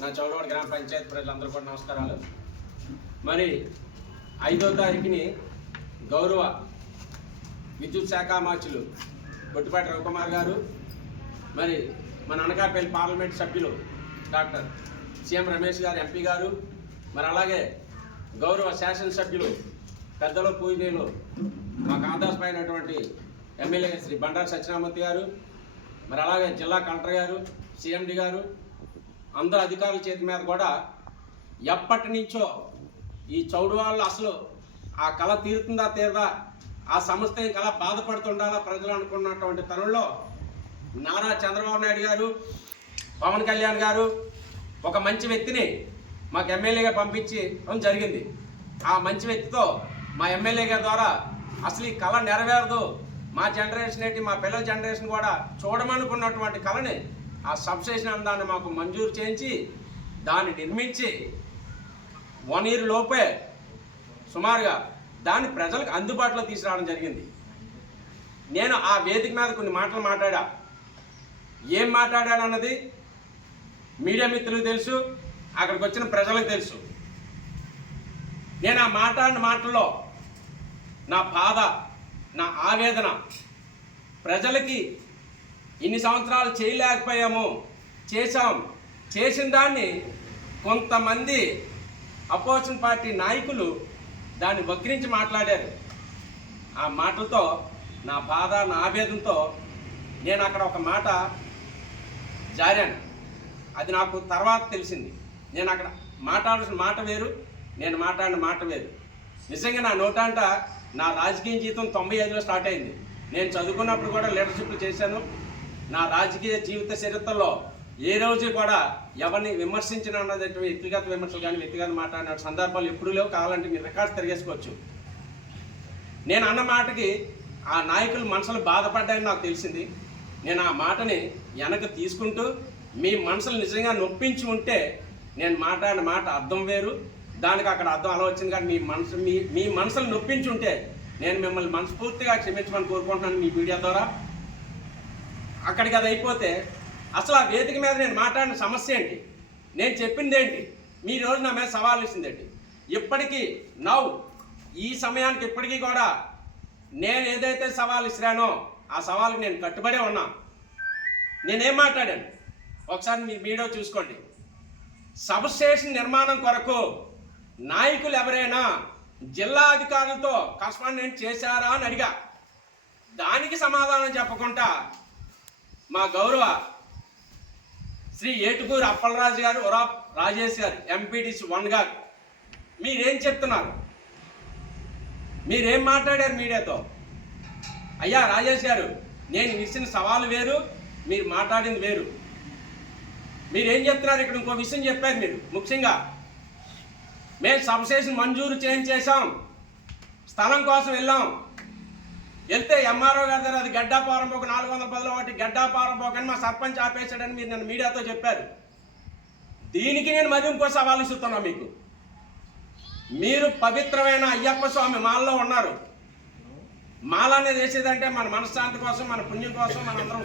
నా చౌడవాడ గ్రామ పంచాయతీ ప్రజలందరూ కూడా నమస్కారాలు. మరి ఐదో తారీఖుని గౌరవ విద్యుత్ శాఖ మార్చులు బొట్టిపాటి రవికుమార్ గారు మరి మన అనకాపల్లి పార్లమెంట్ సభ్యులు డాక్టర్ సీఎం రమేష్ గారు ఎంపీ గారు మరి అలాగే గౌరవ శాసనసభ్యులు పెద్దలు పూజనీయులు మాకు ఆదర్శమైనటువంటి ఎమ్మెల్యే శ్రీ బండారు సత్యనామూర్తి గారు మరి అలాగే జిల్లా కలెక్టర్ గారు సిఎండి గారు అందరు అధికారుల చేతి మీద కూడా ఎప్పటి నుంచో ఈ చౌడు వాళ్ళు అసలు ఆ కళ తీరుతుందా తీరదా ఆ సంస్థ కళ బాధపడుతుండాలా ప్రజలు అనుకున్నటువంటి తరుణంలో నారా చంద్రబాబు నాయుడు గారు పవన్ కళ్యాణ్ గారు ఒక మంచి వ్యక్తిని మాకు ఎమ్మెల్యేగా పంపించడం జరిగింది. ఆ మంచి వ్యక్తితో మా ఎమ్మెల్యే గారి ద్వారా అసలు ఈ కళ నెరవేరదు. మా జనరేషన్ ఏంటి? మా పిల్లల జనరేషన్ కూడా చూడమనుకున్నటువంటి కళని ఆ సబ్స్టేషన్ అందాన్ని మాకు మంజూరు చేయించి దాన్ని నిర్మించి వన్ ఇయర్ లోపే సుమారుగా దాన్ని ప్రజలకు అందుబాటులో తీసుకురావడం జరిగింది. నేను ఆ వేదిక మీద కొన్ని మాటలు మాట్లాడా. ఏం మాట్లాడానన్నది మీడియా మిత్రులకు తెలుసు అక్కడికి వచ్చిన ప్రజలకు తెలుసు. నేను ఆ మాట్లాడిన మాటల్లో నా బాధ నా ఆవేదన ప్రజలకి ఇన్ని సంవత్సరాలు చేయలేకపోయాము. చేశాం. చేసిన దాన్ని కొంతమంది అపోజిషన్ పార్టీ నాయకులు దాన్ని వక్రించి మాట్లాడారు. ఆ మాటలతో నా బాధ నా ఆవేదంతో నేను అక్కడ ఒక మాట జారాను. అది నాకు తర్వాత తెలిసింది. నేను అక్కడ మాట్లాడాల్సిన మాట వేరు నేను మాట్లాడిన మాట వేరు. నిజంగా నా నోటాంట నా రాజకీయ జీవితం తొంభై ఐదులో స్టార్ట్ అయింది. నేను చదువుకున్నప్పుడు కూడా లీడర్షిప్లు చేశాను. నా రాజకీయ జీవిత చరిత్రలో ఏ రోజు కూడా ఎవరిని విమర్శించిన అన్నది వ్యక్తిగత విమర్శలు కానీ వ్యక్తిగత మాట్లాడిన సందర్భాలు ఎప్పుడూ లేవు. కావాలంటే మీరు రికార్డ్స్ తిరిగేసుకోవచ్చు. నేను అన్న మాటకి ఆ నాయకులు మనసులు బాధపడ్డాయని నాకు తెలిసింది. నేను ఆ మాటని వెనక తీసుకుంటూ మీ మనసులు నిజంగా నొప్పించి ఉంటే నేను మాట్లాడిన మాట అర్థం వేరు. దానికి అక్కడ అర్థం అలా వచ్చింది కానీ మీ మనసు మీ మీ మనసులు నొప్పించి ఉంటే నేను మిమ్మల్ని మనస్ఫూర్తిగా క్షమించమని కోరుకుంటున్నాను మీ మీడియా ద్వారా. అక్కడికి అది అయిపోతే అసలు ఆ వేదిక మీద నేను మాట్లాడిన సమస్య ఏంటి? నేను చెప్పింది ఏంటి? మీ రోజు నా మీద సవాల్ ఇచ్చిందేంటి ఇప్పటికీ నవ్వు ఈ సమయానికి ఇప్పటికీ కూడా నేను ఏదైతే సవాల్ ఇసిరానో ఆ సవాల్కి నేను కట్టుబడే ఉన్నా. నేనేం మాట్లాడాను? ఒకసారి మీ వీడియో చూసుకోండి. సబ్స్టేషన్ నిర్మాణం కొరకు నాయకులు ఎవరైనా జిల్లా అధికారులతో కరస్పాండెంట్ చేశారా అని అడిగా. దానికి సమాధానం చెప్పకుండా మా గౌరవ శ్రీ ఏటుకూరు అప్పలరాజు గారు ఒరా రాజేష్ గారు ఎంపీటీసీ వన్ గారు. మీరేం చెప్తున్నారు? మీరేం మాట్లాడారు మీడియాతో? అయ్యా రాజేష్ గారు నేను ఇచ్చిన సవాలు వేరు మీరు మాట్లాడింది వేరు. మీరేం చెప్తున్నారు ఇక్కడ? ఇంకో విషయం చెప్పారు మీరు ముఖ్యంగా. మేము సబ్స్టేషన్ మంజూరు చేయించేసాం స్థలం కోసం వెళ్ళాం. వెళ్తే ఎంఆర్ఓ గారి దగ్గర అది గడ్డా పారంపోక నాలుగు వందల పదిలో ఒకటి గడ్డా పారంపోక అని మా సర్పంచ్ ఆపేశాడని మీరు నన్ను మీడియాతో చెప్పారు. దీనికి నేను మదింపు ఇంకో సవాల్ ఇస్తున్నా మీకు. మీరు పవిత్రమైన అయ్యప్ప స్వామి మాలలో ఉన్నారు. మాల అనేది వేసేదంటే మన మనశ్శాంతి కోసం మన పుణ్యం కోసం మన అందరం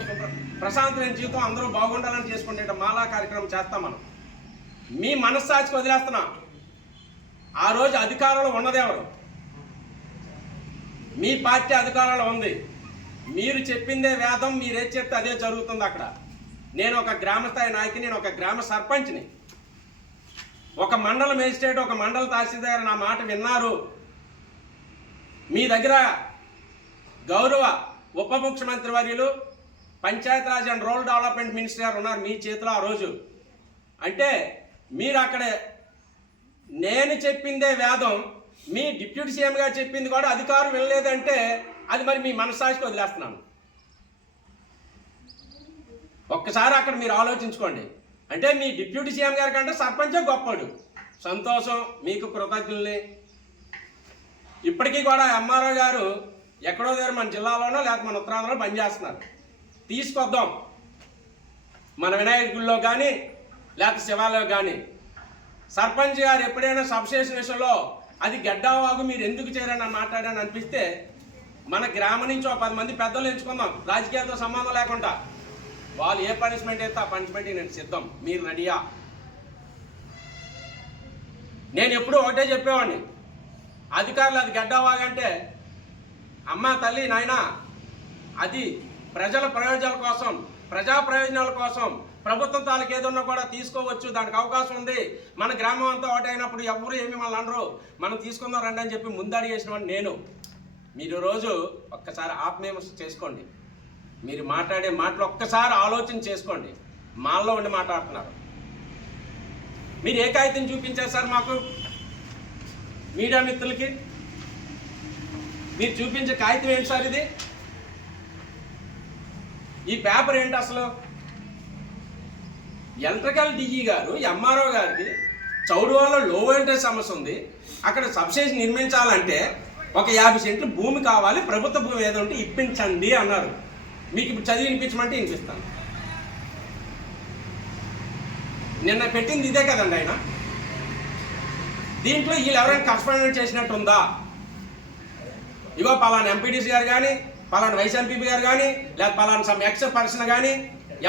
ప్రశాంతమైన జీవితం అందరూ బాగుండాలని చేసుకుంటే మాలా కార్యక్రమం చేస్తాం మనం. మీ మనస్సాక్షి వదిలేస్తున్నా. ఆ రోజు అధికారంలో ఉన్నదెవరు మీ పార్టీ అధికారంలో ఉంది. మీరు చెప్పిందే వేదం మీరేం చెప్తే అదే జరుగుతుంది అక్కడ. నేను ఒక గ్రామస్థాయి నాయకుని నేను ఒక గ్రామ సర్పంచ్ని. ఒక మండల మేజిస్ట్రేట్ ఒక మండల తహసీల్దార్ నా మాట విన్నారు. మీ దగ్గర గౌరవ ఉప ముఖ్యమంత్రి వర్యులు Panchayati Raj and rural development minister గారు ఉన్నారు మీ చేతిలో ఆ రోజు. అంటే మీరు అక్కడ నేను చెప్పిందే వేదం మీ డిప్యూటీ సీఎం గారు చెప్పింది కూడా అధికారం వెళ్ళలేదంటే అది మరి మీ మనస్సాక్షికి వదిలేస్తున్నాను. ఒక్కసారి అక్కడ మీరు ఆలోచించుకోండి. అంటే మీ డిప్యూటీ సీఎం గారి కంటే సర్పంచే గొప్పడు. సంతోషం మీకు కృతజ్ఞుల్ని. ఇప్పటికీ కూడా ఎంఆర్ఓ గారు ఎక్కడో దగ్గర మన జిల్లాలోనో లేకపోతే మన ఉత్తరాంధ్రలో పనిచేస్తున్నారు తీసుకొద్దాం. మన వినాయకుల్లో కానీ లేకపోతే శివాలయం కానీ సర్పంచ్ గారు ఎప్పుడైనా సబ్స్టేషన్ విషయంలో అది గడ్డావాగు మీరు ఎందుకు చేరని మాట్లాడాను అనిపిస్తే మన గ్రామం నుంచి ఒక పది మంది పెద్దలు ఎంచుకుందాం. రాజకీయాలతో సంబంధం లేకుండా. వాళ్ళు ఏ పనిష్మెంట్ అయితే ఆ పనిష్మెంట్ నేను సిద్ధం. మీరు రెడీయా? నేను ఎప్పుడూ ఒకటే చెప్పేవాడిని. అధికారులు అది గడ్డవాగంటే అమ్మ తల్లి నాయనా అది ప్రజల ప్రయోజనాల కోసం ప్రజా ప్రయోజనాల కోసం ప్రభుత్వం తాలూకు ఏదన్నా కూడా తీసుకోవచ్చు. దానికి అవకాశం ఉంది. మన గ్రామం అంతా ఒకటైనప్పుడు ఎవరు ఏమి మళ్ళీ అనరు. మనం తీసుకుందాం రండి అని చెప్పి ముందడి చేసిన నేను. మీరు రోజు ఒక్కసారి ఆత్మీయమస్ చేసుకోండి. మీరు మాట్లాడే మాటలు ఒక్కసారి ఆలోచన చేసుకోండి. మాల్లో ఉండి మాట్లాడుతున్నారు. మీరు ఏ కాగితం చూపించారు సార్ మాకు? మీడియా మిత్రులకి? మీరు చూపించే కాగితం ఏంటి సార్ ఇది? ఈ పేపర్ ఏంటి అసలు? ఎలక్ట్రికల్ డిఈ గారు ఎంఆర్ఓ గారికి చౌడవాలో లో వోల్టేజ్ సమస్య ఉంది. అక్కడ సబ్స్టేషన్ నిర్మించాలంటే ఒక యాభై సెంట్లు భూమి కావాలి ప్రభుత్వ భూమి ఏదో ఉంటే ఇప్పించండి అన్నారు. మీకు ఇప్పుడు చదివి వినిపించమంటే వినిపిస్తాను. నిన్న పెట్టింది ఇదే కదండి ఆయన. దీంట్లో వీళ్ళు ఎవరైనా కరస్పాండెంట్ చేసినట్టు ఉందా ఇగో పలానా ఎంపీడీసీ గారు కానీ పలానా వైస్ ఎంపీపీ గారు కానీ లేదా పలానా సమ్ ఎక్స్ పర్సన్ కానీ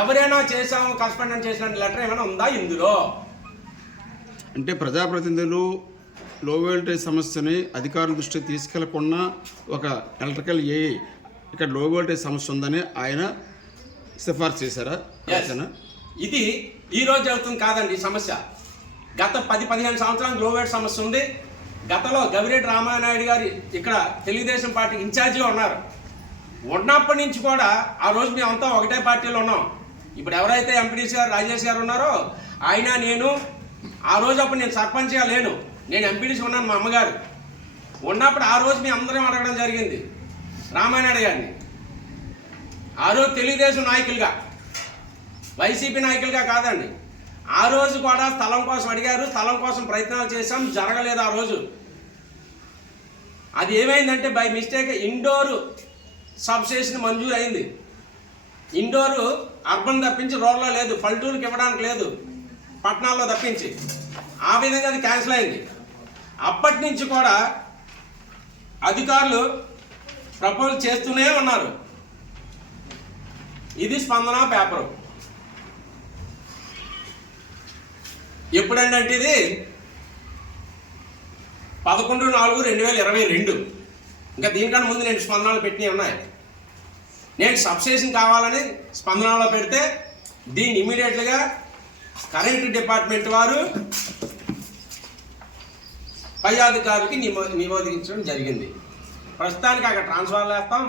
ఎవరైనా చేసాము కరస్పాండెంట్ చేసిన లెటర్ ఏమైనా ఉందా ఇందులో? అంటే ప్రజాప్రతినిధులు లో వోల్టేజ్ సమస్యని అధికారుల దృష్టికి తీసుకెళ్ళకుండా ఒక ఎలక్ట్రికల్ ఏ ఇక్కడ లో వోల్టేజ్ సమస్య ఉందని ఆయన సిఫార్సు చేశారా? ఇది ఈ రోజు జరుగుతుంది కాదండి సమస్య. గత పది పదిహేను సంవత్సరాలు గ్లోవేట్ సమస్య ఉంది. గతంలో గవిరెడ్డి రామానాయుడు గారి ఇక్కడ తెలుగుదేశం పార్టీ ఇన్ఛార్జిగా ఉన్నారు. ఉన్నప్పటి నుంచి కూడా ఆ రోజు మేమంతా ఒకటే పార్టీలో ఉన్నాం. ఇప్పుడు ఎవరైతే ఎంపీడీసీ గారు రాజేష్ గారు ఉన్నారో ఆయన నేను ఆ రోజు అప్పుడు నేను సర్పంచ్గా లేను. నేను ఎంపీడీసీ ఉన్నాను మా అమ్మగారు. ఉన్నప్పుడు ఆ రోజు మీ అందరం అడగడం జరిగింది. రామానాయుడు గారిని. ఆ రోజు తెలుగుదేశం నాయకులుగా వైసీపీ నాయకులుగా కాదండి. ఆ రోజు కూడా స్థలం కోసం అడిగారు. స్థలం కోసం ప్రయత్నాలు చేశాం. జరగలేదు ఆ రోజు. అది ఏమైందంటే బై మిస్టేక్ ఇండోరు సబ్స్టేషన్ మంజూరు అయింది. ఇండోరు అర్బన్ తప్పించి రోడ్లో లేదు పల్లెటూరుకి ఇవ్వడానికి లేదు పట్టణాల్లో తప్పించి. ఆ విధంగా అది క్యాన్సిల్ అయింది. అప్పటి నుంచి కూడా అధికారులు ప్రపోజ్ చేస్తూనే ఉన్నారు. ఇది స్పందన పేపరు. ఎప్పుడంటే ఇది? పదకొండు నాలుగు రెండు వేల ఇరవై రెండు. ఇంకా దీనికన్నా ముందు నేను స్పందనలు పెట్టినవి ఉన్నాయి. నేను సబ్స్టేషన్ కావాలని స్పందనలో పెడితే దీన్ని ఇమీడియట్గా కరెంట్ డిపార్ట్మెంట్ వారు పై అధికారులకి నిమో నిమోదించడం జరిగింది. ప్రస్తుతానికి అక్కడ ట్రాన్స్ఫర్ వేస్తాం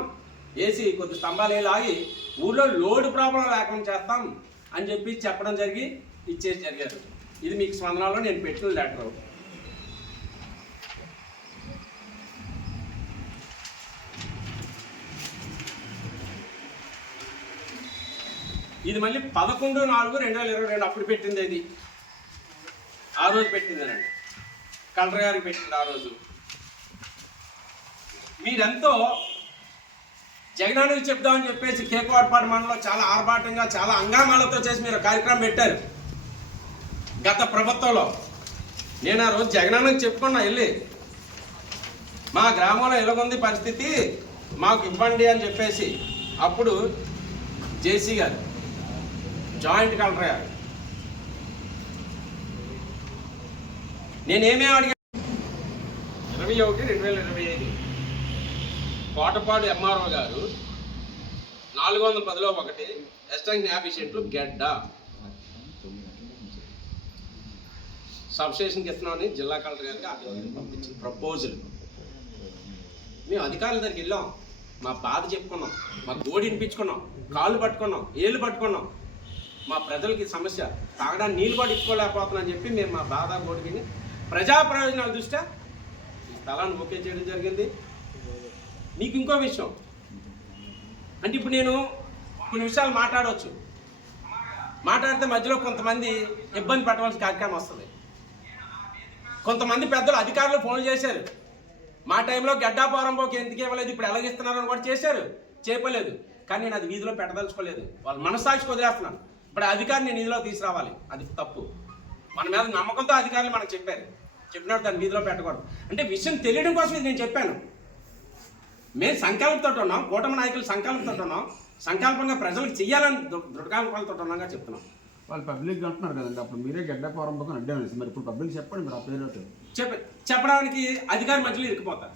వేసి కొద్ది స్తంభాలు ఆగి ఊళ్ళో లోడ్ ప్రాబ్లం లేకుండా చేస్తాం అని చెప్పి చెప్పడం జరిగి ఇచ్చేసి జరిగారు. ఇది మీకు స్పందనలో నేను పెట్టిన లెటర్ ఇది మళ్ళీ పదకొండు నాలుగు రెండు వేల ఇరవై రెండు. అప్పుడు పెట్టింది ఇది ఆ రోజు పెట్టిందనండి. కలర్ గారికి పెట్టింది ఆ రోజు. మీరెంతో జగనానికి చెప్దామని చెప్పేసి కేకోటపాటి మండలంలో చాలా ఆర్భాటంగా చాలా అంగామాలతో చేసి మీరు కార్యక్రమం పెట్టారు. గత ప్రభుత్వంలో. నేను ఆ రోజు జగనానికి చెప్పుకున్నా వెళ్ళి మా గ్రామంలో ఎలాగుంది పరిస్థితి? మాకు ఇవ్వండి అని చెప్పేసి. అప్పుడు జేసీ గారు జాయింట్ కలర్ గారు నేనేమేమి అడిగా ఇరవై ఒకటి రెండు వేల ఇరవై ఐదు. కోటపాడు ఎంఆర్ఓ గారు నాలుగు వందల పదిలో ఒకటి ఎస్టెంక్షన్ యాఫిషియెంట్లు గెడ్డ. సబ్స్టేషన్కి ఇస్తున్నామని జిల్లా కలెక్టర్ గారికి ఆదేశాలు పంపించిన ప్రపోజల్ మేము అధికారుల దగ్గరికి వెళ్ళాం. మా బాధ చెప్పుకున్నాం. మా గోడి వినిపించుకున్నాం కాళ్ళు పట్టుకున్నాం. ఏళ్ళు పట్టుకున్నాం. మా ప్రజలకి సమస్య. తాగడానికి నీళ్ళు కూడా ఇచ్చుకోలేకపోతున్నాం అని చెప్పి మేము మా బాధ గోడి ప్రజా ప్రయోజనాల దృష్ట్యా ఈ స్థలాన్ని ఓకే చేయడం జరిగింది. నీకు ఇంకో విషయం. అంటే ఇప్పుడు నేను కొన్ని విషయాలు మాట్లాడవచ్చు. మాట్లాడితే మధ్యలో కొంతమంది ఇబ్బంది పెట్టవలసిన కార్యక్రమం వస్తుంది. కొంతమంది పెద్దలు అధికారులు ఫోన్ చేశారు. మా టైంలో గడ్డాపారంపోకి ఎందుకు ఇవ్వలేదు ఇప్పుడు ఎలాగిస్తున్నారని కూడా చేశారు. చేయలేదు కానీ నేను అది వీధిలో పెట్టదలుచుకోలేదు. వాళ్ళు మనసాక్షి వదిలేస్తున్నాను. ఇప్పుడు అధికారిని నేను వీధిలో తీసుకురావాలి. అది తప్పు. మన మీద నమ్మకంతో అధికారులు మనకు చెప్పారు. చెప్పినట్టు దాన్ని వీధిలో పెట్టకూడదు. అంటే విషయం తెలియడం కోసం ఇది నేను చెప్పాను. మేము సంకల్పంతో ఉన్నాం కూటమి నాయకులు సంకల్పంతో ఉన్నాం సంకల్పంగా ప్రజలకు చెయ్యాలని దృ- దృఢకాంకాలతో ఉన్నాగా చెప్తున్నాం. వాళ్ళు పబ్లిక్ అంటున్నారు కదండి అప్పుడు మీరే గడ్డ పౌరంభకం అడ్డాను మరి ఇప్పుడు పబ్లిక్ చెప్పండి మీరు ఆ పేరు. చెప్ప చెప్పడానికి అధికారి మధ్యలో ఇరుక్కుపోతారు.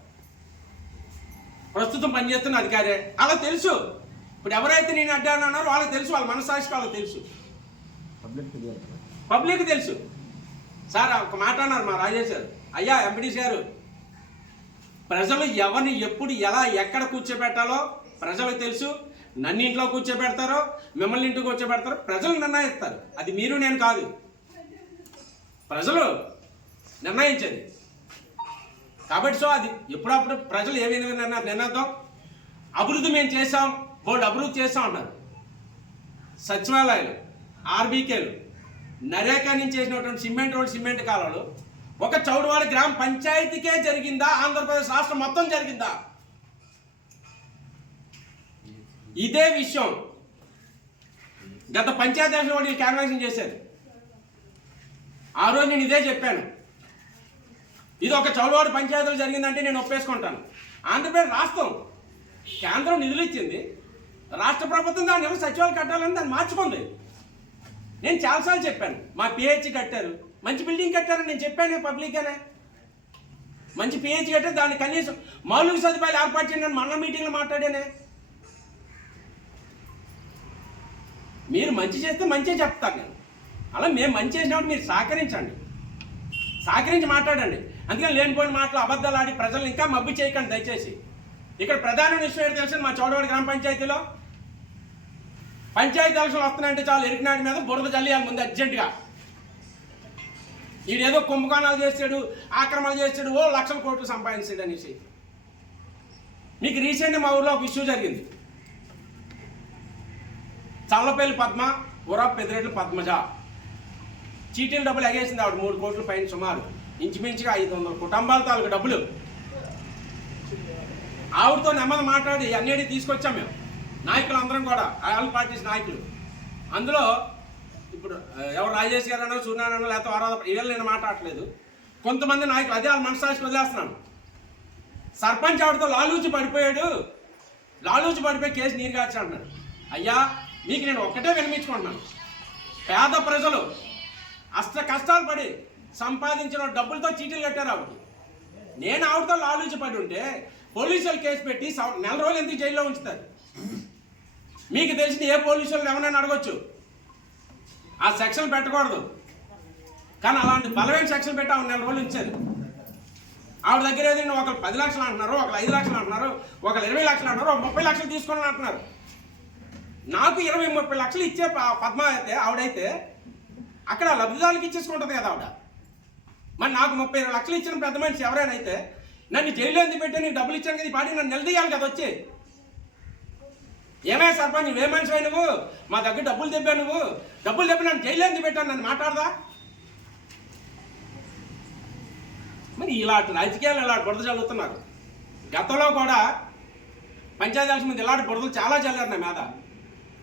ప్రస్తుతం పనిచేస్తున్న అధికారే. అలా తెలుసు. ఇప్పుడు ఎవరైతే నేను అడ్డాను అన్నారో వాళ్ళకి తెలుసు వాళ్ళ మనసాక్షి వాళ్ళకి తెలుసు. పబ్లిక్ తెలుసు. సార్ ఒక మాట అన్నారు మా రాజేష్ గారు అయ్యా ఎంపీడీసీ గారు ప్రజలు ఎవరిని ఎప్పుడు ఎలా ఎక్కడ కూర్చోబెట్టాలో ప్రజలకు తెలుసు. నన్ను ఇంట్లో కూర్చోబెడతారో మిమ్మల్ని ఇంటికి కూర్చోబెడతారో ప్రజలు నిర్ణయిస్తారు. అది మీరు నేను కాదు. ప్రజలు నిర్ణయించేది. కాబట్టి సో అది ఎప్పుడప్పుడు ప్రజలు ఏ విధంగా నిర్ణ- నిర్ణయిద్దాం. అభివృద్ధి మేము చేసాం బోర్డు అభివృద్ధి చేస్తూ అన్నారు సచివాలయాలు ఆర్బీకేలు నరేకా నుంచి చేసినటువంటి సిమెంట్ రోడ్ సిమెంట్ కాలంలో ఒక చౌడవాడ గ్రామ పంచాయతీకే జరిగిందా? ఆంధ్రప్రదేశ్ రాష్ట్రం మొత్తం జరిగిందా? ఇదే విషయం గత పంచాయతీ ఎలక్షన్ కూడా క్యాన్వాసింగ్ చేశారు. ఆ రోజు నేను ఇదే చెప్పాను. ఇది ఒక చౌడవాడ పంచాయతీలో జరిగిందంటే నేను ఒప్పేసుకుంటాను. ఆంధ్రప్రదేశ్ రాష్ట్రం కేంద్రం నిధులు ఇచ్చింది. రాష్ట్ర ప్రభుత్వం దాన్ని ఎవరు సచివాలయం కట్టాలని దాన్ని మార్చుకుంది నేను చాలాసార్లు చెప్పాను మా పిహెచ్ కట్టారు మంచి బిల్డింగ్ కట్టారని నేను చెప్పాను పబ్లిక్గానే మంచి పిహెచ్ కట్టారు దాన్ని కనీసం మౌలిక సదుపాయాలు ఏర్పాటు చేయండి అని మీటింగ్లో మాట్లాడానే. మీరు మంచి చేస్తే మంచి చెప్తాను నేను. అలా మేము మంచి చేసినప్పుడు మీరు సహకరించండి. సహకరించి మాట్లాడండి. అందుకని లేనిపోయిన మాటలు అబద్ధాలు ఆడి ప్రజలు ఇంకా మబ్బు చేయకండి దయచేసి. ఇక్కడ ప్రధాన విషయం ఏంటో తెలుసు? మా చౌడవాడి గ్రామ పంచాయతీలో పంచాయతీ ఎలక్షన్లు వస్తున్నాయంటే చాలు ఎరికినాడి మీద బురద చల్లియాలి ముందు అర్జెంటుగా. ఈడేదో కుంభకోణాలు చేస్తాడు ఆక్రమణలు చేస్తాడు ఓ లక్షల కోట్లు సంపాదించాడు అనేసి. మీకు రీసెంట్ మా ఊర్లో ఒక ఇష్యూ జరిగింది. చల్లపల్లి పద్మ ఉరా పెదిరెడ్ల పద్మజ. చీటీలు డబ్బులు ఎగేసింది ఆవిడ మూడు కోట్ల పైన సుమారు. ఇంచుమించుగా ఐదు వందల కుటుంబాల తాలూకు డబ్బులు. ఆవిడతో నెమ్మది మాట్లాడి అన్నిటి తీసుకొచ్చాం మేము. నాయకులు అందరం కూడా ఆల్ పార్టీస్ నాయకులు. అందులో ఇప్పుడు ఎవరు రాజేష్ గారు అనో సూర్యనారాయణ లేకపోతే వరాద ఇవాళ నేను మాట్లాడట్లేదు. కొంతమంది నాయకులు అదే వాళ్ళ మనసాక్షి వదిలేస్తున్నాను. సర్పంచ్ ఆవిడతో లాలూచి పడిపోయాడు? లాలూచి పడిపోయి కేసు నీరు కాచి అంటున్నాడు అయ్యా మీకు నేను ఒక్కటే వినిపించుకుంటున్నాను పేద ప్రజలు అష్ట కష్టాలు పడి సంపాదించిన డబ్బులతో చీటీలు కట్టారు ఆవిడకి. నేను ఆవిడతో లాలూచి పడి ఉంటే పోలీసులు కేసు పెట్టి నెల రోజులు ఎందుకు జైల్లో ఉంచుతారు? మీకు తెలిసిన ఏ పోలీసులు ఎవరైనా అడగొచ్చు. ఆ సెక్షన్ పెట్టకూడదు. కానీ అలాంటి బలమైన సెక్షన్ పెట్టి ఆవిడ నెల రోజులు ఇచ్చారు. ఆవిడ దగ్గర ఏదైనా ఒకరు పది లక్షలు అంటున్నారు ఒకరు ఐదు లక్షలు అంటున్నారు ఒకరు ఇరవై లక్షలు అంటున్నారు ఒక ముప్పై లక్షలు తీసుకోండి అంటున్నారు. నాకు ఇరవై ముప్పై లక్షలు ఇచ్చే ప- పద్మ అయితే ఆవిడైతే అక్కడ లబ్ధిదారులకు ఇచ్చేసుకుంటుంది కదా ఆవిడ. మరి నాకు ముప్పై ఇరవై లక్షలు ఇచ్చిన పెద్ద మనిషి ఎవరైనా అయితే నన్ను జైల్లో ఎందుకు పెట్టి నీకు డబ్బులు ఇచ్చాను కదా పాటి నన్ను నిలదీయాలి కదా వచ్చి. ఏమే సర్పంచ్ నువ్వే మనిషి నువ్వు? మా దగ్గర డబ్బులు తెప్పా నువ్వు. డబ్బులు తెప్పి నన్ను జైలు ఎందుకు పెట్టాను నన్ను మాట్లాడదా? మరి ఇలాంటి రాజకీయాలు ఇలాంటి బురద చల్లుతున్నారు. గతంలో కూడా పంచాయతీ ఎలక్షన్ మీద ఇలాంటి బురదలు చాలా చల్లారు నా మీద.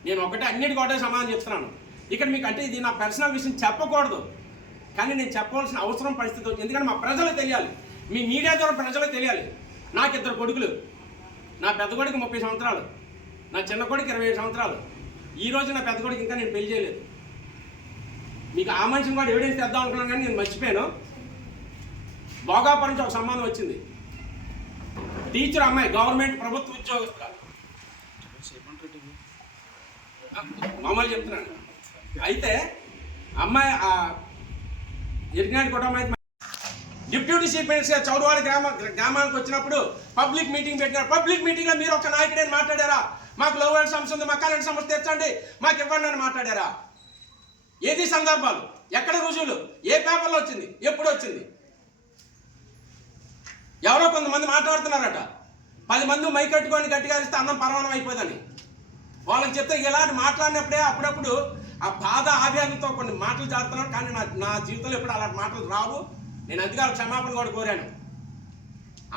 నేను ఒకటే అన్నిటి కూడా సమాధానం చెప్తున్నాను. ఇక్కడ మీకు అంటే ఇది నా పర్సనల్ విషయం చెప్పకూడదు. కానీ నేను చెప్పవలసిన అవసరం పరిస్థితి వచ్చింది ఎందుకంటే మా ప్రజలు తెలియాలి. మీ మీడియా ద్వారా ప్రజలకు తెలియాలి. నాకు ఇద్దరు కొడుకులు. నా పెద్ద కొడుకు ముప్పై సంవత్సరాలు. నా చిన్న కొడుకు ఇరవై ఏడు సంవత్సరాలు. ఈ రోజు నా పెద్ద కొడుకు ఇంకా నేను పెళ్ళి చేయలేదు. మీకు ఆ మనిషిని కూడా ఎవిడెన్స్ తెద్దాం అనుకున్నాను కానీ నేను మర్చిపోయాను. భోగాపురం నుంచి ఒక సంబంధం వచ్చింది. టీచర్ అమ్మాయి గవర్నమెంట్ ప్రభుత్వ ఉద్యోగస్తురాలు. మామూలు చెప్తున్నాను అయితే అమ్మాయి ఎరిగినాడు కుటుంబం డిప్యూటీ చీఫ్ మినిస్టర్ చౌడవాడ గ్రామ గ్రామానికి వచ్చినప్పుడు పబ్లిక్ మీటింగ్ పెట్టినారు. పబ్లిక్ మీటింగ్లో మీరు ఒక నాయకుడని మాట్లాడారా? మాకు లోవర్ సమస్య ఉంది మా కరెంట్ సమస్య తెచ్చండి. మాకు ఇవ్వండి అని మాట్లాడారా? ఏది సందర్భాలు? ఎక్కడ రుజువులు? ఏ పేపర్లో వచ్చింది? ఎప్పుడు వచ్చింది? ఎవరో కొంతమంది మాట్లాడుతున్నారట. పది మంది మై కట్టుకొని గట్టిగా ఇస్తే అన్నం పరమాణం అయిపోదని. వాళ్ళకి చెప్తే ఇలాంటి మాట్లాడినప్పుడే అప్పుడప్పుడు ఆ బాధ ఆవేదంతో కొన్ని మాటలు జారుతున్నాను కానీ నా నా జీవితంలో ఎప్పుడు అలాంటి మాటలు రావు. నేను అందుకే క్షమాపణ కూడా కోరాను.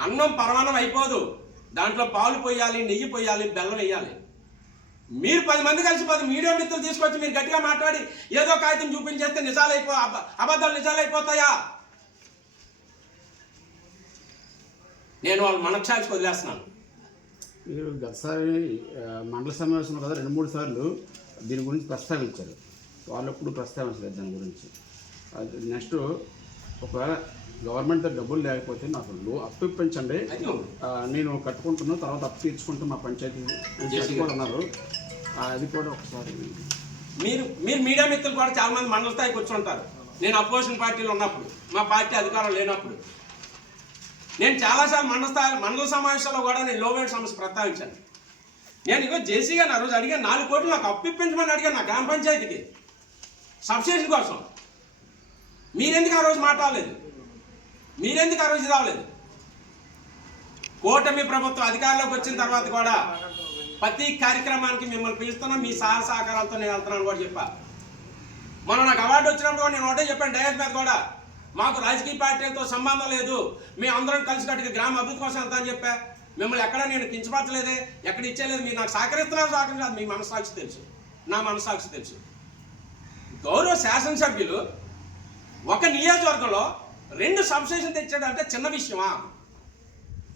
అన్నం పరమాణం అయిపోదు. దాంట్లో పాలు పోయాలి నెయ్యి పోయాలి బెల్లం వేయాలి. మీరు పది మంది కలిసి పది మీడియా మిత్రులు తీసుకొచ్చి మీరు గట్టిగా మాట్లాడి ఏదో కాగితం చూపించేస్తే నిజాలు అయిపో అబద్ధాలు నిజాలు అయిపోతాయా నేను వాళ్ళు మనక్షాల్సి వదిలేస్తున్నాను. మీరు గతసారి మండల సమావేశంలో కదా రెండు మూడు సార్లు దీని గురించి ప్రస్తావించారు. వాళ్ళు ఎప్పుడు ప్రస్తావించలేదు దాని గురించి. అది నెక్స్ట్ ఒకవేళ గవర్నమెంట్ డబ్బులు లేకపోతే నాకు లో అప్పు ఇప్పించండి. నేను కట్టుకుంటున్నాను తర్వాత అప్పు తీర్చుకుంటూ మా పంచాయతీ కూడా ఉన్నారు. అది కూడా ఒకసారి మీరు మీరు మీడియా మిత్రులు కూడా చాలా మంది మండల స్థాయికి వచ్చి ఉంటారు. నేను అపోజిషన్ పార్టీలో ఉన్నప్పుడు మా పార్టీ అధికారం లేనప్పుడు. నేను చాలాసార్లు మండల స్థాయి మండల సమావేశాల్లో కూడా నేను లోవేడ్ సమస్య ప్రస్తావించాను. నేను ఇగో జేసీ గారిని ఆ రోజు అడిగాను నాలుగు కోట్లు నాకు అప్పు ఇప్పించమని అడిగాను నా గ్రామ పంచాయతీకి. సబ్సిడీ కోసం. మీరెందుకు ఆ రోజు మాట్లాడలేదు? మీరెందుకు ఆ రోజు రాలేదు? కూటమి ప్రభుత్వం అధికారంలోకి వచ్చిన తర్వాత కూడా ప్రతి కార్యక్రమానికి మిమ్మల్ని పిలుస్తున్నా. మీ సహాయ సహకారాలతో నేను వెళ్తున్నాను కూడా చెప్పా. మొన్న నాకు అవార్డు వచ్చినప్పుడు నేను ఒకటే చెప్పాను డయాస్ మీద కూడా. మాకు రాజకీయ పార్టీలతో సంబంధం లేదు. మేము అందరం కలిసికట్టు గ్రామ అభివృద్ధి కోసం వెళ్తా అని చెప్పా. మిమ్మల్ని ఎక్కడ నేను కించపరచలేదే. ఎక్కడ ఇచ్చేలేదు మీరు నాకు సహకరిస్తున్నారు. సహకరించారు మీ మనసాక్షి తెలుసు. నా మనసాక్షి తెలుసు. గౌరవ శాసనసభ్యులు ఒక నియోజకవర్గంలో రెండు సబ్స్టేషన్ తెచ్చాడంటే చిన్న విషయమా?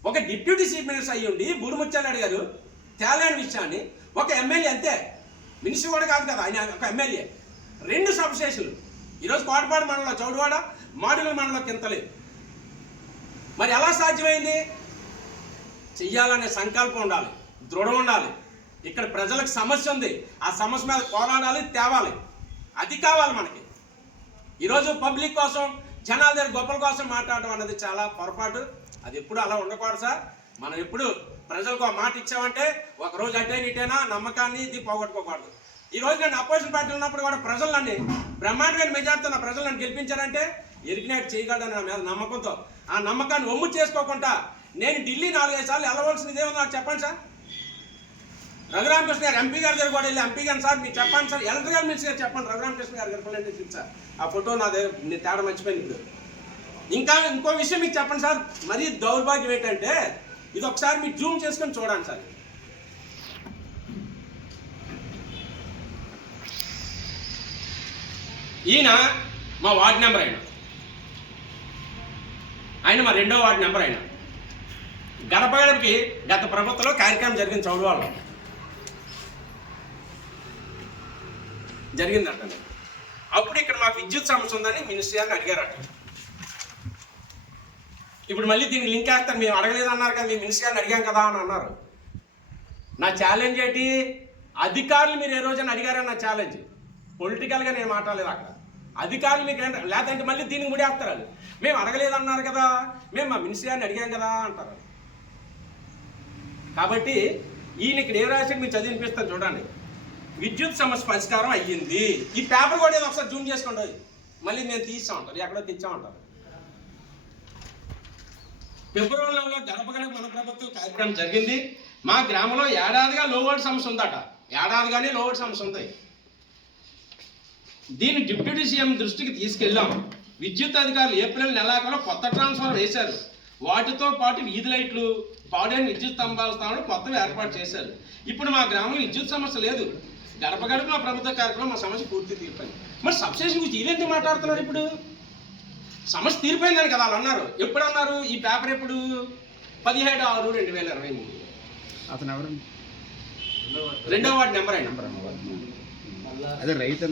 ఒక డిప్యూటీ చీఫ్ మినిస్టర్ అయ్యి ఉండి బుడిముచ్చాడు గారు తేలేని విషయాన్ని. ఒక ఎమ్మెల్యే అంతే మినిస్టర్ కూడా కాదు కదా ఆయన ఒక ఎమ్మెల్యే. రెండు సబ్స్టేషన్లు ఈరోజు కోటపాడు మండలం చౌడవాడ మాడుగుల మండలం కింతలేదు మరి ఎలా సాధ్యమైంది? చెయ్యాలనే సంకల్పం ఉండాలి దృఢం ఉండాలి. ఇక్కడ ప్రజలకు సమస్య ఉంది. ఆ సమస్య మీద పోరాడాలి తేవాలి. అది కావాలి మనకి. ఈరోజు పబ్లిక్ కోసం జనాల దగ్గర గొప్పల కోసం మాట్లాడటం అన్నది చాలా పొరపాటు. అది ఎప్పుడు అలా ఉండకూడదు సార్. మనం ఎప్పుడు ప్రజలకు ఒక మాట ఇచ్చామంటే ఒక రోజు అటే నమ్మకాన్ని ఇది పోగొట్టుకోకూడదు. ఈ రోజు నేను అపోజిషన్ పార్టీ ఉన్నప్పుడు కూడా ప్రజలు నన్ను బ్రహ్మాండమైన మెజార్టీతో నా ప్రజలు నన్ను గెలిపించారంటే ఎరిగినట్టు చేయగలడని నా మీద నమ్మకంతో. ఆ నమ్మకాన్ని ఒమ్ము చేసుకోకుండా నేను ఢిల్లీ నాలుగైదు సార్లు వెళ్ళవలసింది ఏమో నాకు చెప్పండి సార్? రఘురామకృష్ణ గారు ఎంపీ గారి దగ్గర కూడా వెళ్ళి ఎంపీ గారు సార్ మీరు చెప్పండి సార్. ఎలక్ట్రికల్ మినిస్టర్ గారు చెప్పండి రఘురామకృష్ణ గారు రిప్రజెంట్ చేసింది సార్. ఆ ఫోటో నా దగ్గర నేను తేడా మర్చిపోయింది ఇప్పుడు. ఇంకా ఇంకో విషయం మీకు చెప్పండి సార్. మరీ దౌర్భాగ్యం ఏంటంటే ఇది ఒకసారి మీరు జూమ్ చేసుకొని చూడండి సార్. ఈయన మా వార్డ్ నెంబర్ ఆయన. ఆయన మా రెండో వార్డ్ నెంబర్ ఆయన. గడప గడపకి గత ప్రభుత్వంలో కార్యక్రమం జరిగింది చౌడవాళ్ళు జరిగిందట అప్పుడు ఇక్కడ మాకు విద్యుత్ సమస్య ఉందని మినిస్ట్రీ గారిని అడిగారట. ఇప్పుడు మళ్ళీ దీన్ని లింక్ వేస్తాను మేము అడగలేదు అన్నారు కదా మేము మినిస్ట్రీ గారిని అడిగాం కదా అని అన్నారు. నా ఛాలెంజ్ ఏంటి? అధికారులు మీరు ఏ రోజైనా అడిగారని నా ఛాలెంజ్ పొలిటికల్గా నేను మాట్లాడలేదు అక్కడ. అధికారులు మీకు లేదంటే మళ్ళీ దీనికి ముడేస్తారు వాళ్ళు. మేము అడగలేదు అన్నారు కదా మేము మా మినిస్ట్రీ గారిని అడిగాం కదా అంటారు కాబట్టి ఈయన ఇక్కడ ఏ రాశాడు మీరు చదివినిపిస్తాను చూడండి. విద్యుత్ సమస్య పరిష్కారం అయ్యింది. ఈ పేపర్ కూడా ఏదో ఒకసారి జూమ్ చేసుకోండి మళ్ళీ నేను తీసామంటారు ఎక్కడో తెచ్చామంటారు ఫిబ్రవరి నెలలో గడప గడప మన ప్రభుత్వం కార్యక్రమం జరిగింది. మా గ్రామంలో ఏడాదిగా లోవర్డ్ సమస్య ఉందట. ఏడాదిగానే లోవర్డ్ సమస్య ఉంది. దీన్ని డిప్యూటీ సీఎం దృష్టికి తీసుకెళ్ళాం. విద్యుత్ అధికారులు ఏప్రిల్ నెలాఖరులో కొత్త ట్రాన్స్ఫార్మర్ వేశారు. వాటితో పాటు వీధి లైట్లు పాడైన విద్యుత్ స్తంభాల స్థానంలో కొత్తవి ఏర్పాటు చేశారు. ఇప్పుడు మా గ్రామంలో విద్యుత్ సమస్య లేదు. గడప గడప మా ప్రభుత్వ కార్యక్రమం మా సమస్య పూర్తి తీరిపోయింది. మరి సబ్స్టేషన్ గురించి ఈయనెందుకు మాట్లాడుతున్నారు ఇప్పుడు? సమస్య తీరిపోయిందని కదా వాళ్ళు అన్నారు. ఎప్పుడు అన్నారు? ఈ పేపర్ ఎప్పుడు? పదిహేడు ఆరు రెండు వేల ఇరవై మూడు. అతను ఎవరండి రెండో వార్డు నెంబర్ అయిన నెంబర్ అదే రైతు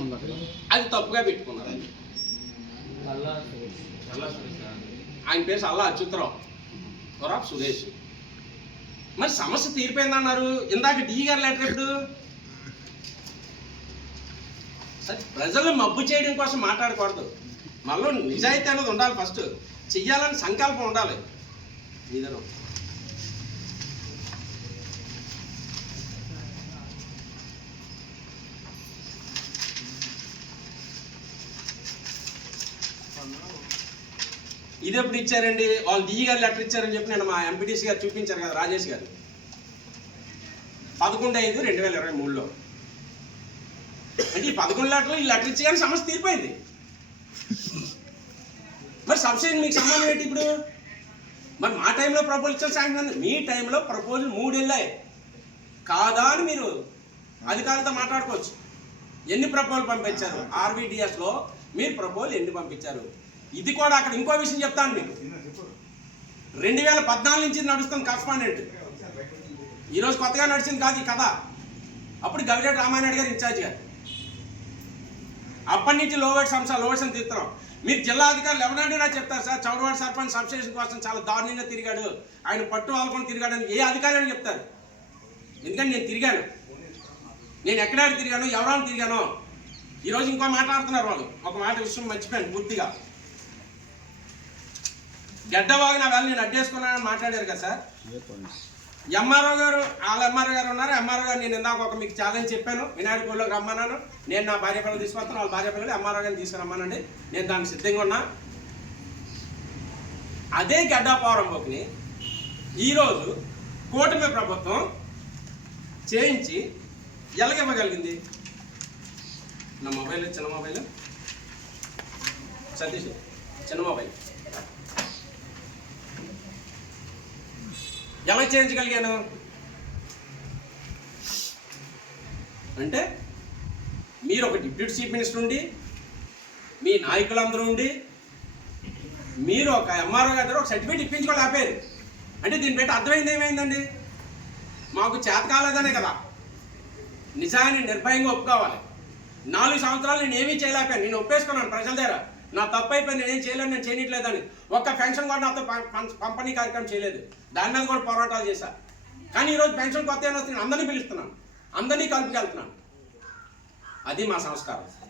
అది తప్పుగా పెట్టుకున్నారు ఆయన. పేరు అల్లా అచ్యుతరావు. సురేష్. మరి సమస్య తీరిపోయిందన్నారు. ఇందాక డి గారు లెటర్ ఎప్పుడు? సరే, ప్రజలు మబ్బు చేయడం కోసం మాట్లాడకూడదు. మనలో నిజాయితీ అనేది ఉండాలి ఫస్ట్. చెయ్యాలని సంకల్పం ఉండాలి. ఇద్దరు ఇది ఎప్పుడు ఇచ్చారండి? వాళ్ళు డిఈ గారు లెటర్ ఇచ్చారని చెప్పి నేను మా ఎంపీటీసీ గారు చూపించారు కదా రాజేష్ గారు. పదకొండు ఐదు రెండు వేల ఇరవై మూడులో. అంటే ఈ పదకొండు లెటర్లు ఈ లెటర్ ఇచ్చి కానీ సమస్య తీరిపోయింది. మరి సబ్సిడీ మీకు సంబంధం ఏంటి ఇప్పుడు? మరి మా టైంలో ప్రపోజల్ ఇచ్చిన శాంక్షన్ మీ టైంలో ప్రపోజల్ మూడు వెళ్ళాయి కాదా అని మీరు అధికారులతో మాట్లాడుకోవచ్చు. ఎన్ని ప్రపోజల్ పంపించారు? RVDS మీరు ప్రపోజల్ ఎన్ని పంపించారు? ఇది కూడా అక్కడ ఇంకో విషయం చెప్తాను మీకు. రెండు వేల పద్నాలుగు నుంచి నడుస్తుంది కరస్పాండెంట్ ఈరోజు కొత్తగా నడిచింది కాదు ఈ కథ. అప్పుడు గవిరెడ్డి రామానాయుడు గారు ఇన్ఛార్జ్ గారు. అప్పటి నుంచి లోవర్డ్ సంస్థ లోవర్డ్స్ అని తిరుగుతున్నాం. మీరు జిల్లా అధికారులు ఎవరంటే చెప్తారు సార్ చౌడవాడ సర్పంచ్ సబ్స్టేషన్ కోసం చాలా దారుణంగా తిరిగాడు. ఆయన పట్టు వాళ్ళకొని తిరిగాడు అని ఏ అధికారి అని చెప్తారు? ఎందుకంటే నేను తిరిగాను. నేను ఎక్కడాడు తిరిగాను ఎవరైనా తిరిగాను. ఈరోజు ఇంకో మాట్లాడుతున్నారు వాళ్ళు. ఒక మాట విషయం మర్చిపోయాను పూర్తిగా. గడ్డబాగు నా వాళ్ళు నేను అడ్డేసుకున్నానని మాట్లాడారు కదా సార్. ఎంఆర్ఓ గారు వాళ్ళ ఎంఆర్ఓ గారు ఉన్నారు. ఎంఆర్ఓ గారు నేను ఇందాక ఒక మీకు ఛాలెంజ్ చెప్పాను. వినాయక గుడిలోకి రమ్మన్నాను. నేను నా భార్య పిల్లలు తీసుకొస్తాను వాళ్ళ భార్య పిల్లలు ఎంఆర్ఓ గారిని తీసుకురమ్మానండి. నేను దానికి సిద్ధంగా ఉన్నా. అదే గడ్డాపవరం బొక్కుని ఈరోజు కూటమి ప్రభుత్వం చేయించి ఎలాగివ్వగలిగింది? నా మొబైల్ చిన్న మొబైల్. సతీష్ చిన్న మొబైల్. ఎలా చేయించగలిగాను? అంటే మీరు ఒక డిప్యూటీ చీఫ్ మినిస్టర్ ఉండి మీ నాయకులందరూ ఉండి మీరు ఒక ఎంఆర్ఓ గారు ఒక సర్టిఫికేట్ ఇప్పించుకోవాలి ఆపారు అంటే దీన్ని బట్టి అర్థమైంది ఏమైందండి? మాకు చేత కాలేదనే కదా. నిజాన్ని నిర్భయంగా ఒప్పుకోవాలి. నాలుగు సంవత్సరాలు నేను ఏమీ చేయలేకపోయాను. నేను ఒప్పేసుకున్నాను ప్రజల దగ్గర. నా తప్పు అయిపోయింది నేనేం చేయలేను నేను చేయట్లేదని ఒక్క పెన్షన్ కూడా నాతో పం- పం- పంపిణీ కార్యక్రమం చేయలేదు. దాని మీద కూడా పోరాటాలు చేశా. కానీ ఈరోజు పెన్షన్ కొత్త ఏమైనా వస్తుంది అందరినీ పిలుస్తున్నాను. అందరినీ కలిపి వెళ్తున్నాను అది మా సంస్కారం.